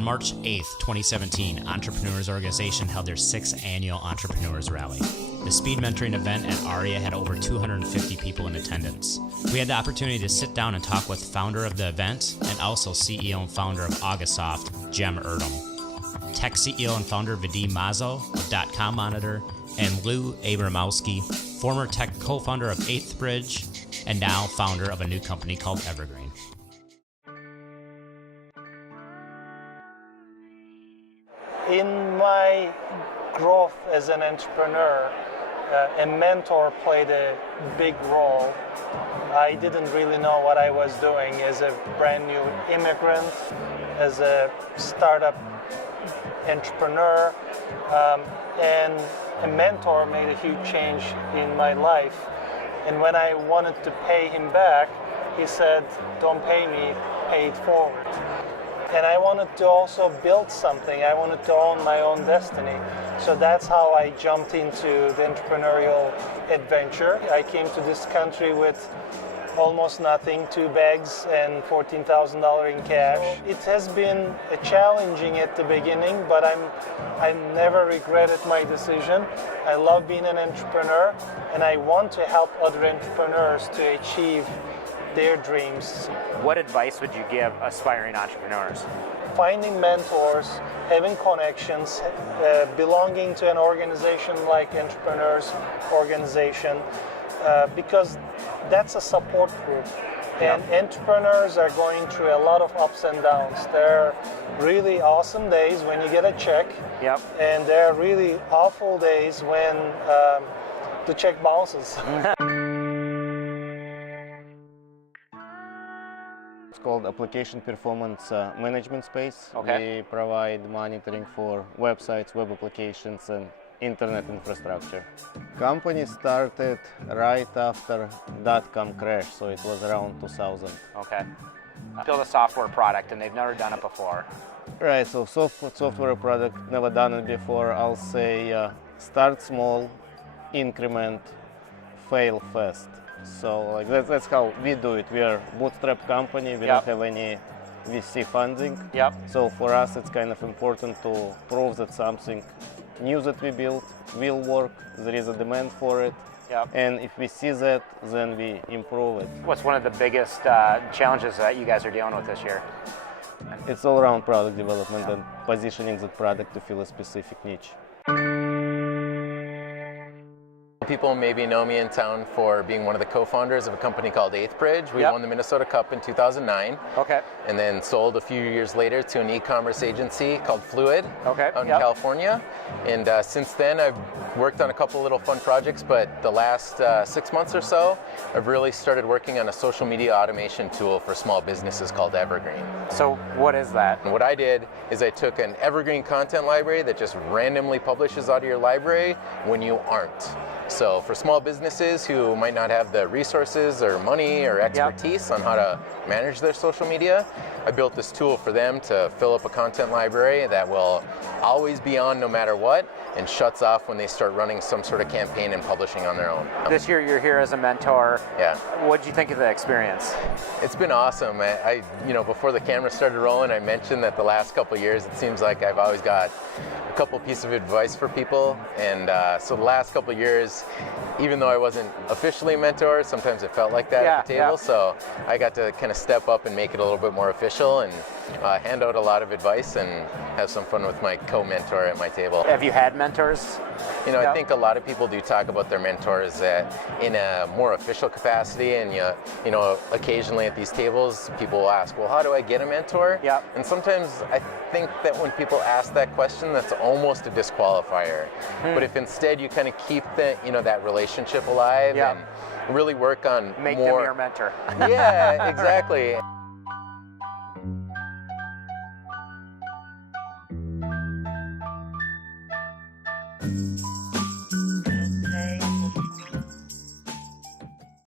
On March 8th, 2017, Entrepreneurs Organization held their 6th annual Entrepreneurs Rally. The speed mentoring event at ARIA had over 250 people in attendance. We had the opportunity to sit down and talk with founder of the event and also CEO and founder of Augasoft, Jem Erdem, tech CEO and founder Vadim Mazo of .com Monitor, and Lou Abramowski, former tech co-founder of 8th Bridge and now founder of a new company called Evergreen. In my growth as an entrepreneur, a mentor played a big role. I didn't really know what I was doing as a brand new immigrant, as a startup entrepreneur, and a mentor made a huge change in my life. And when I wanted to pay him back, he said, "Don't pay me, pay it forward." And I wanted to also build something. I wanted to own my own destiny. So that's how I jumped into the entrepreneurial adventure. I came to this country with almost nothing, 2 bags and $14,000 in cash. It has been challenging at the beginning, but I never regretted my decision. I love being an entrepreneur, and I want to help other entrepreneurs to achieve their dreams. What advice would you give aspiring entrepreneurs? Finding mentors, having connections, belonging to an organization like Entrepreneurs Organization, because that's a support group. And entrepreneurs are going through a lot of ups and downs. There are really awesome days when you get a check, and there are really awful days when the check bounces. It's called Application Performance Management Space. Okay. We provide monitoring for websites, web applications, and internet infrastructure. Company started right after .com crash, so it was around 2000. Okay. Build a software product, and they've never done it before. Right, so software product, never done it before. I'll say start small, increment, fail fast. So like that's how we do it. We are a bootstrap company. We don't have any VC funding. So for us, it's kind of important to prove that something new that we built will work. There is a demand for it. And if we see that, then we improve it. What's one of the biggest challenges that you guys are dealing with this year? It's all around product development and positioning the product to fill a specific niche. People maybe know me in town for being one of the co-founders of a company called 8th Bridge. We won the Minnesota Cup in 2009. And then sold a few years later to an e-commerce agency called Fluid out in California. And since then, I've worked on a couple little fun projects, but the last 6 months or so, I've really started working on a social media automation tool for small businesses called Evergreen. So what is that? And what I did is I took an Evergreen content library that just randomly publishes out of your library when you aren't. So for small businesses who might not have the resources or money or expertise on how to manage their social media, I built this tool for them to fill up a content library that will always be on no matter what and shuts off when they start running some sort of campaign and publishing on their own. This year you're here as a mentor. What did you think of the experience? It's been awesome. I before the camera started rolling, I mentioned that the last couple of years, it seems like I've always got a couple pieces of advice for people. And so the last couple of years, even though I wasn't officially a mentor, sometimes it felt like that at the table. So I got to kind of step up and make it a little bit more official and hand out a lot of advice and have some fun with my co-mentor at my table. Have you had mentors? I think a lot of people do talk about their mentors in a more official capacity, and occasionally at these tables, people will ask, well, how do I get a mentor? And sometimes I think that when people ask that question, that's almost a disqualifier. But if instead you kind of keep that relationship alive and really work on Make more... them your mentor. Yeah, exactly. Right.